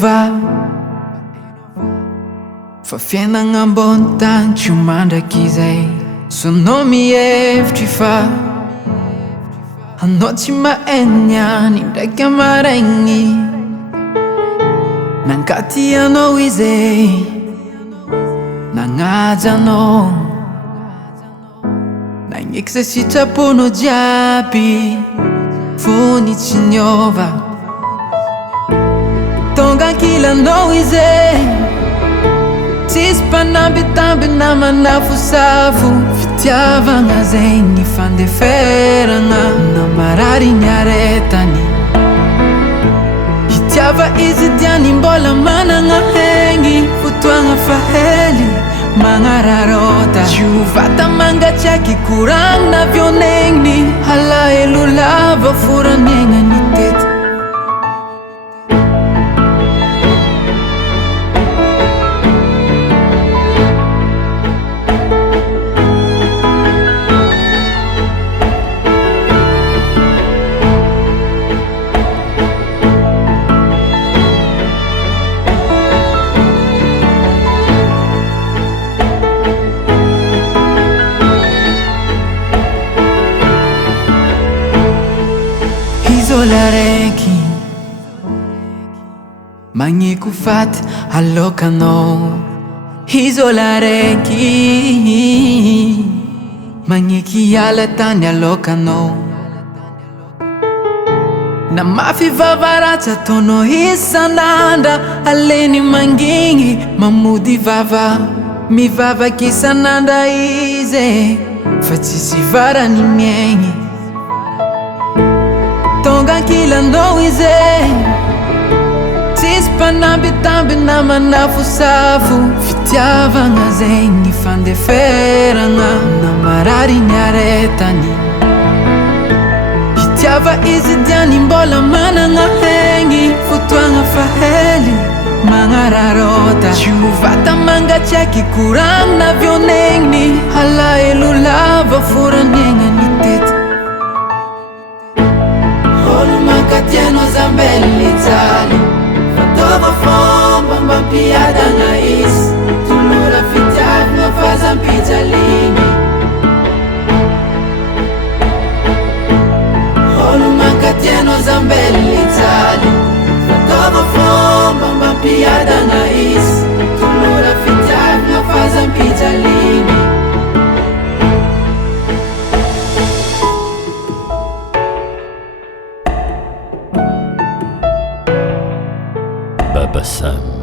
va fa fiainagna ambony tany tsy ho mandraky izay sonao mihevitry fa anao tsy mahainy any ndraiky amaraigny nankaty anao izay nagnaja anao nagneky zay sitraponao jiaby fony tsy niova tonga ankilanao izay tsisy mpanambitamby namana fosafo fitiavagna zay ny fandeferagna namarary ny aretany hitiava izy diany mbola managna haigny fotoagna fahely magnararota io vata mangatsiaky koragna avionegny alahelo lava foraniegna ny tety izola raiky magneky faty alokanao izola raiky magneky hiala tany alokanao na mafy vavaratsy ataonao isan'andra aleny mangigny mamody vava mivavaky isan'andra izy fa tsisy varany miaigny tonga ankilanao izay tsisy mpanambitamby namana fosafo fitiavagna zay ny fandeferagna namarary ny aretany hitiava izy diany mbola managna haigny fotoagna fahely magnararota io vata mangatsiaky koragna avionegny alahelo lava foraniegna ny tety olo mankatiano zambelly jaly fatova fomba mampiadagna izy tolora fitiavagna fazampijaligny olo mankatiano zambelly jaly fatova fomba mampiadagna izy tolora fitiavagna fazampijaligny Baba Sam.